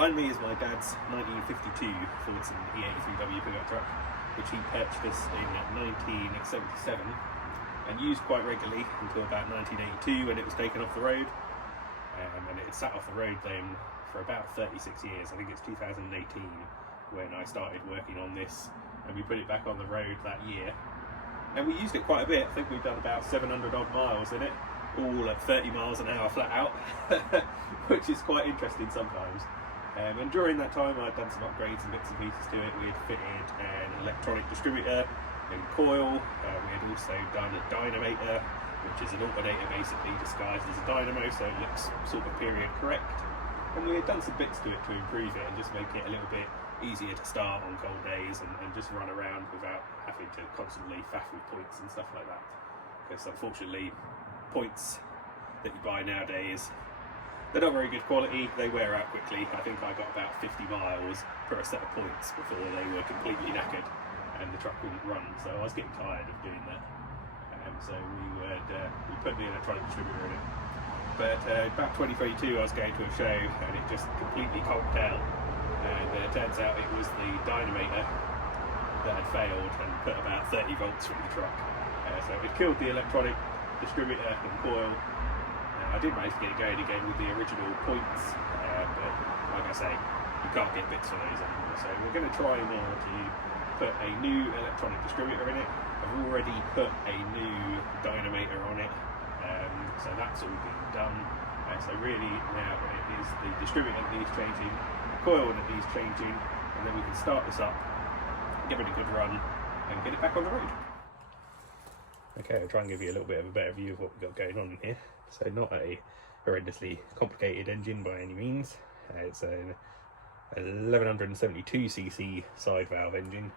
Behind me is my dad's 1952 Fordson E83W pickup truck, which he purchased in 1977 and used quite regularly until about 1982 when it was taken off the road. And it had sat off the road then for about 36 years. I think it's 2018 when I started working on this, and we put it back on the road that year. And we used it quite a bit. I think we've done about 700 odd miles in it, all at 30 miles an hour flat out, which is quite interesting sometimes. And during that time I'd done some upgrades and bits and pieces to it. We had fitted an electronic distributor and coil. We had also done a dynamator, which is an alternator basically disguised as a dynamo, so it looks sort of period correct. And we had done some bits to it to improve it and just make it a little bit easier to start on cold days and just run around without having to constantly faff with points and stuff like that. Because unfortunately, points that you buy nowadays, they're not very good quality, they wear out quickly. I think I got about 50 miles per set of points before they were completely knackered and the truck wouldn't run, so I was getting tired of doing that. So we put the electronic distributor in it. But about 2022 I was going to a show and it just completely conked out. And it turns out it was the dynamator that had failed and put about 30 volts from the truck. So it killed the electronic distributor and coil. I did manage to get it going again with the original points, but like I say, you can't get bits for those anymore. So we're going to try now to put a new electronic distributor in it. I've already put a new dynamator on it, so that's all been done. So really now it is the distributor that needs changing, coil that needs changing, and then we can start this up, give it a good run, and get it back on the road. Okay, I'll try and give you a little bit of a better view of what we've got going on in here. So not a horrendously complicated engine by any means. It's an 1172cc side valve engine,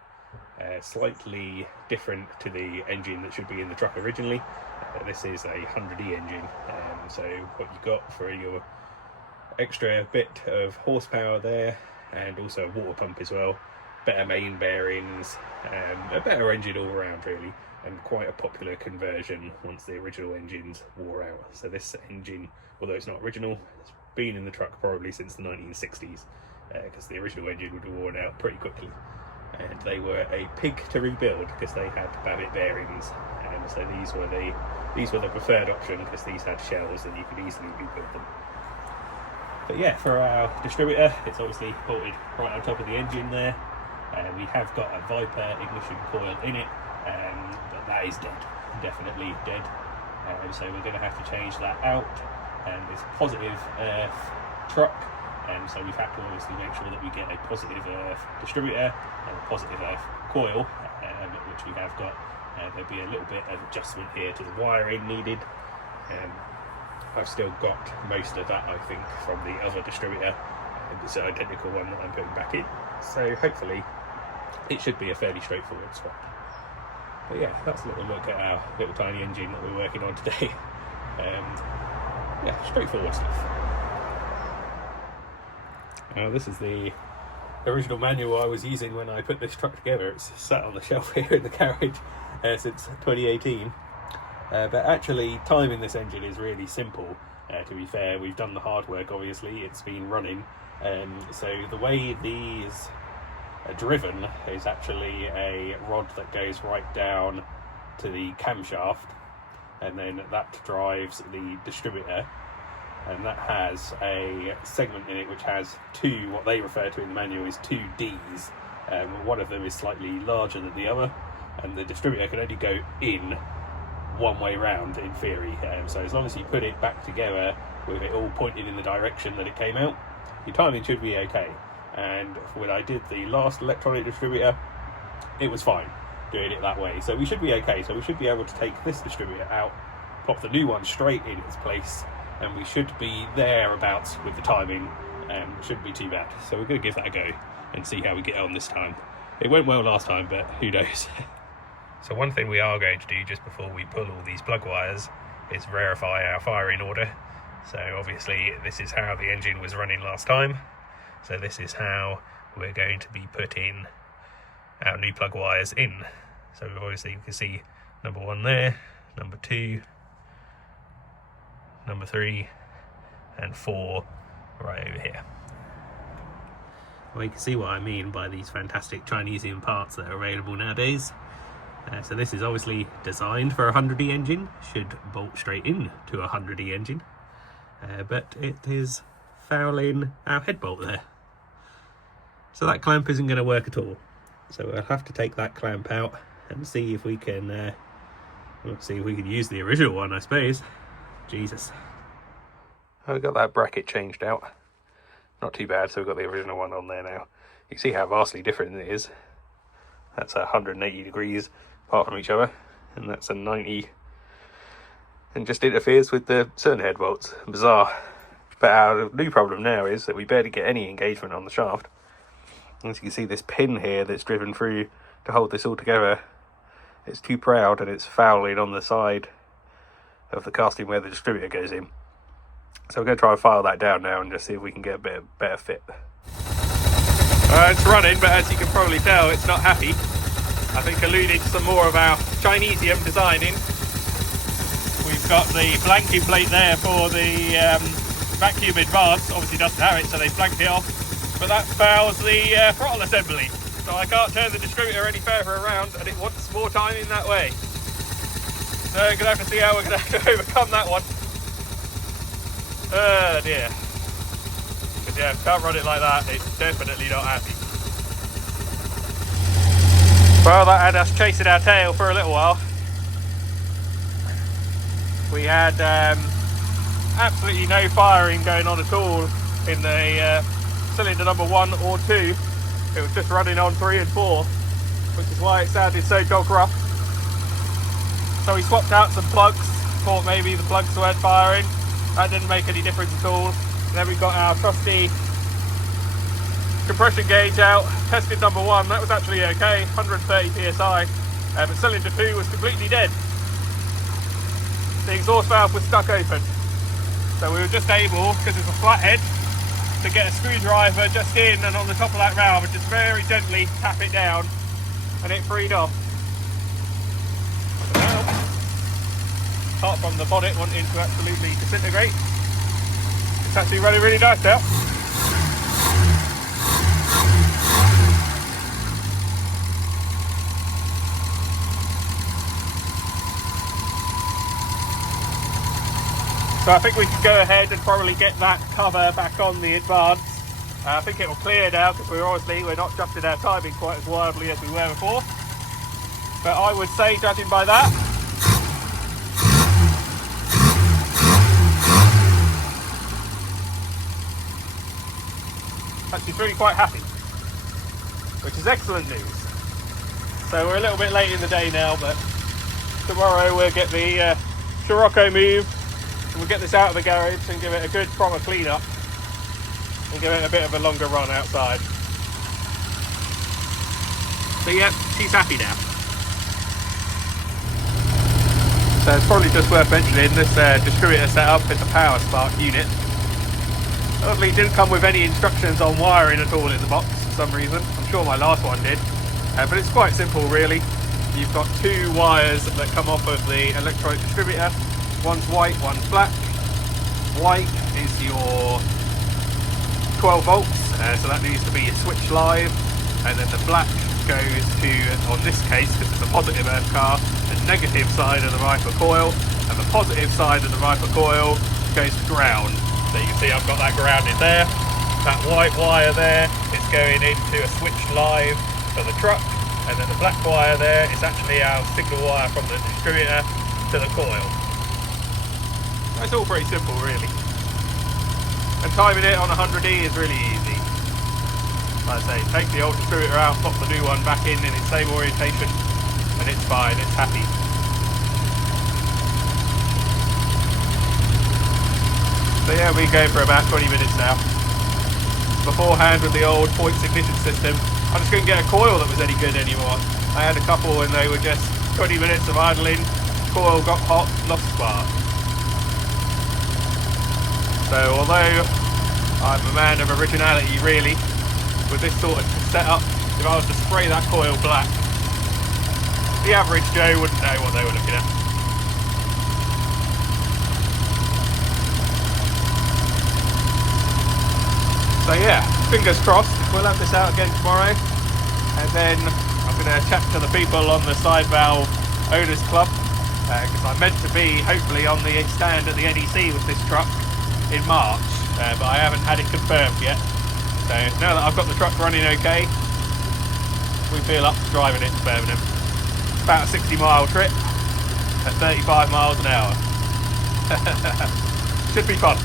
slightly different to the engine that should be in the truck originally. This is a 100E engine, so what you've got for your extra bit of horsepower there, and also a water pump as well, better main bearings, a better engine all around really, and quite a popular conversion once the original engines wore out. So this engine, although it's not original, it's been in the truck probably since the 1960s, because the original engine would have worn out pretty quickly. And they were a pig to rebuild because they had Babbitt bearings, and so these were the preferred option because these had shells and you could easily rebuild them. But yeah, for our distributor, it's obviously bolted right on top of the engine there. We have got a Viper ignition coil in it, but that is dead, definitely dead. So we're going to have to change that out. It's a positive earth truck, so we've had to obviously make sure that we get a positive earth distributor and a positive earth coil, which we have got. There'll be a little bit of adjustment here to the wiring needed. I've still got most of that, I think, from the other distributor, and it's an identical one that I'm putting back in. So hopefully it should be a fairly straightforward swap. But yeah, that's a little look at our little tiny engine that we're working on today. Yeah, straightforward stuff. Now this is the original manual I was using when I put this truck together. It's sat on the shelf here in the garage since 2018. But actually timing this engine is really simple, to be fair. We've done the hard work, obviously, it's been running. So the way these are driven is actually a rod that goes right down to the camshaft, and then that drives the distributor, and that has a segment in it which has two, what they refer to in the manual is two Ds. One of them is slightly larger than the other, and the distributor can only go in one way round in theory. So as long as you put it back together with it all pointed in the direction that it came out, your timing should be okay. And when I did the last electronic distributor, it was fine doing it that way, so we should be okay. So we should be able to take this distributor out, pop the new one straight in its place, and we should be thereabouts with the timing, and shouldn't be too bad. So we're going to give that a go and see how we get on this time. It went well last time, but who knows. So one thing we are going to do just before we pull all these plug wires is verify our firing order. So obviously this is how the engine was running last time, so this is how we're going to be putting our new plug wires in. So obviously you can see number 1 there, number 2, number 3 and 4 right over here. Well, you can see what I mean by these fantastic Chinesian parts that are available nowadays. So this is obviously designed for a 100E engine, should bolt straight in to a 100E engine, but it is fouling our head bolt there. So that clamp isn't going to work at all. So we'll have to take that clamp out and see if we can use the original one, I suppose. Jesus. I've got that bracket changed out. Not too bad, so we've got the original one on there now. You can see how vastly different it is. That's 180 degrees apart from each other, and that's a 90, and just interferes with the certain head bolts. Bizarre. But our new problem now is that we barely get any engagement on the shaft. As you can see, this pin here that's driven through to hold this all together, it's too proud and it's fouling on the side of the casting where the distributor goes in. So we're going to try and file that down now and just see if we can get a better fit. It's running, but as you can probably tell, it's not happy. I think alluding to some more of our Chinesium designing. We've got the blanking plate there for the vacuum advance. Obviously doesn't have it, so they blanked it off. But that fouls the throttle assembly. So I can't turn the distributor any further around, and it wants more time in that way. So we're going to have to see how we're going to have to overcome that one. Oh dear. Because yeah, can't run it like that, it's definitely not happy. Well, that had us chasing our tail for a little while. We had absolutely no firing going on at all in the cylinder number 1 or 2. It was just running on 3 and 4, which is why it sounded so dog rough. So we swapped out some plugs, thought maybe the plugs weren't firing. That didn't make any difference at all. And then we got our trusty compression gauge out, tested number 1, that was actually okay, 130 psi, but cylinder 2 was completely dead. The exhaust valve was stuck open. So we were just able, because it's a flat head, to get a screwdriver just in and on the top of that valve and just very gently tap it down, and it freed off. Apart from the bonnet wanting to absolutely disintegrate, it's actually running really nice now. So I think we can go ahead and probably get that cover back on the Advance. I think it will clear now because we're not adjusting our timing quite as wildly as we were before. But I would say, judging by that, actually really quite happy, which is excellent news. So we're a little bit late in the day now, but tomorrow we'll get the Scirocco moved. And we'll get this out of the garage and give it a good proper clean up and give it a bit of a longer run outside. So yeah, she's happy now. So it's probably just worth mentioning this distributor setup is a powerspark unit. Obviously it didn't come with any instructions on wiring at all in the box for some reason. I'm sure my last one did, but it's quite simple really. You've got 2 wires that come off of the electronic distributor. One's white, one's black. White is your 12 volts, so that needs to be a switch live, and then the black goes to, on this case, because it's a positive earth car, the negative side of the Viper coil, and the positive side of the Viper coil goes to ground. So you can see I've got that grounded there. That white wire there is going into a switch live for the truck, and then the black wire there is actually our signal wire from the distributor to the coil. It's all pretty simple really, and timing it on 100E is really easy. Like I say, take the old distributor out, pop the new one back in its same orientation, and it's fine, it's happy. So yeah, we go for about 20 minutes now. Beforehand with the old points ignition system, I just couldn't get a coil that was any good anymore. I had a couple and they were just 20 minutes of idling, coil got hot, lost spark. So although I'm a man of originality really, with this sort of setup, if I was to spray that coil black, the average Joe wouldn't know what they were looking at. So yeah, fingers crossed, we'll have this out again tomorrow, and then I'm going to chat to the people on the side valve owners club, because I'm meant to be hopefully on the stand at the NEC with this truck in March, but I haven't had it confirmed yet. So now that I've got the truck running okay, we feel up to driving it to Birmingham. About a 60-mile trip at 35 miles an hour. Should be fun.